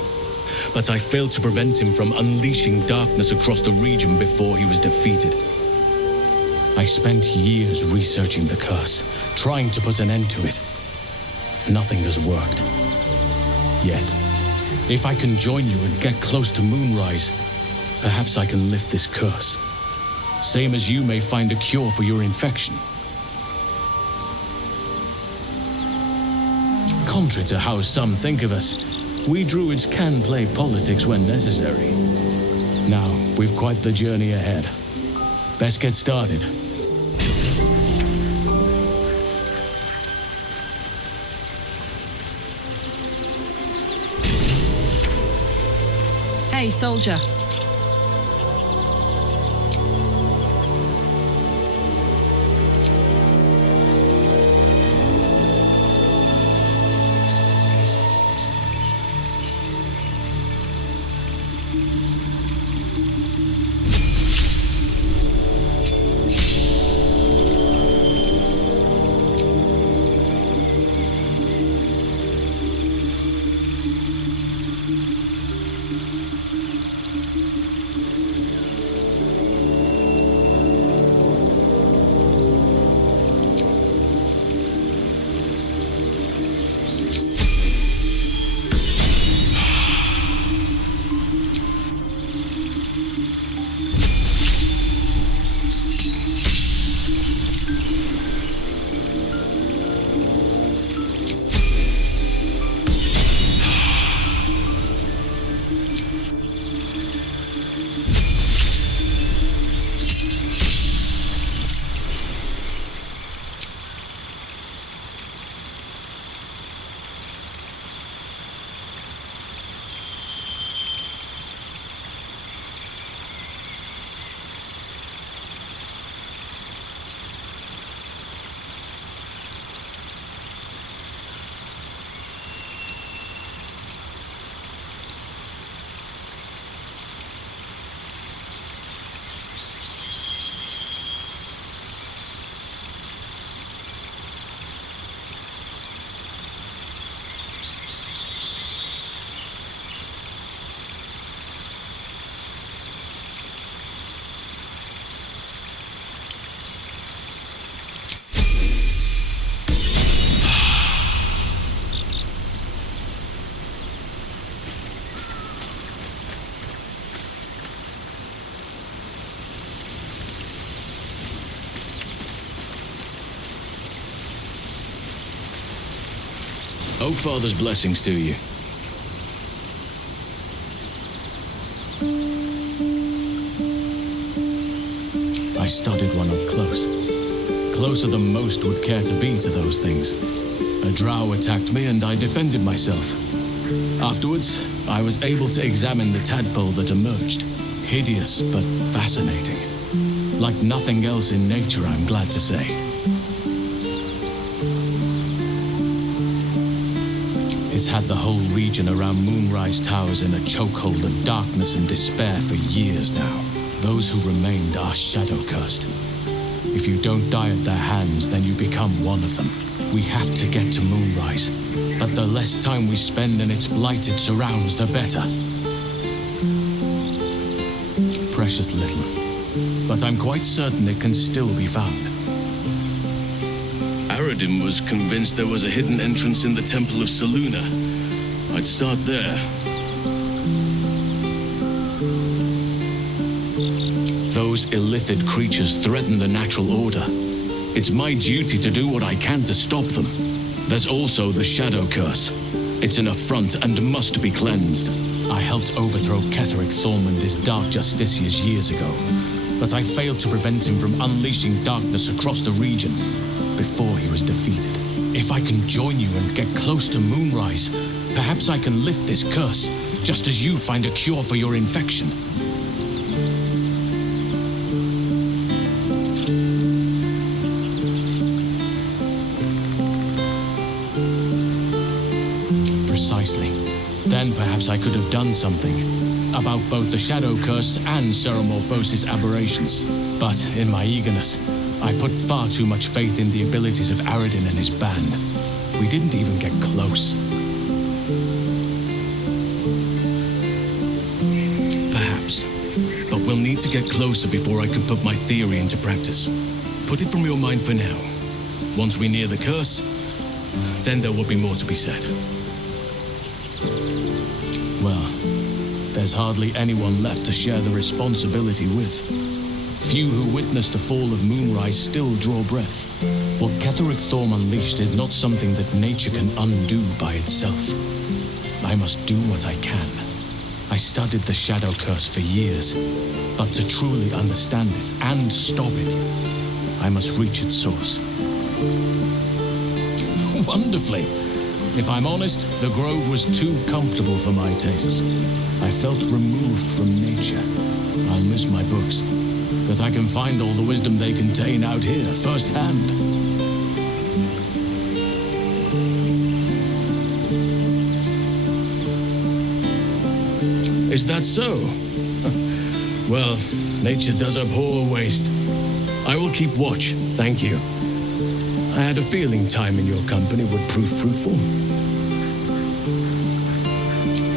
but I failed to prevent him from unleashing darkness across the region before he was defeated. I spent years researching the curse, trying to put an end to it. Nothing has worked. Yet, if I can join you and get close to Moonrise, perhaps I can lift this curse. Same as you may find a cure for your infection. Contrary to how some think of us, we druids can play politics when necessary. Now, we've quite the journey ahead. Best get started. Hey, soldier. Oakfather's blessings to you. I studied one up close. Closer than most would care to be to those things. A drow attacked me and I defended myself. Afterwards, I was able to examine the tadpole that emerged. Hideous, but fascinating. Like nothing else in nature, I'm glad to say. It's had the whole region around Moonrise Towers in a chokehold of darkness and despair for years now. Those who remained are shadow-cursed. If you don't die at their hands, then you become one of them. We have to get to Moonrise, but the less time we spend in its blighted surrounds, the better. Precious little, but I'm quite certain it can still be found. Aradin was convinced there was a hidden entrance in the Temple of Selûne. I'd start there. Those illithid creatures threaten the natural order. It's my duty to do what I can to stop them. There's also the Shadow Curse. It's an affront and must be cleansed. I helped overthrow Ketheric Thorm and his Dark Justiciars years ago, but I failed to prevent him from unleashing darkness across the region before he was defeated. If I can join you and get close to Moonrise, perhaps I can lift this curse, just as you find a cure for your infection. Precisely. Then perhaps I could have done something about both the Shadow Curse and Ceremorphosis aberrations. But in my eagerness, I put far too much faith in the abilities of Aradin and his band. We didn't even get close. Perhaps. But we'll need to get closer before I can put my theory into practice. Put it from your mind for now. Once we near the curse, then there will be more to be said. Well, there's hardly anyone left to share the responsibility with. Few who witnessed the fall of Moonrise still draw breath. What Ketheric Thorm unleashed is not something that nature can undo by itself. I must do what I can. I studied the Shadow Curse for years, but to truly understand it and stop it, I must reach its source. Wonderfully! If I'm honest, the grove was too comfortable for my tastes. I felt removed from nature. I'll miss my books, but I can find all the wisdom they contain out here firsthand. Is that so? Well, nature does abhor waste. I will keep watch, thank you. I had a feeling time in your company would prove fruitful.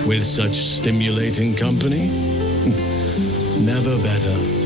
With such stimulating company, never better.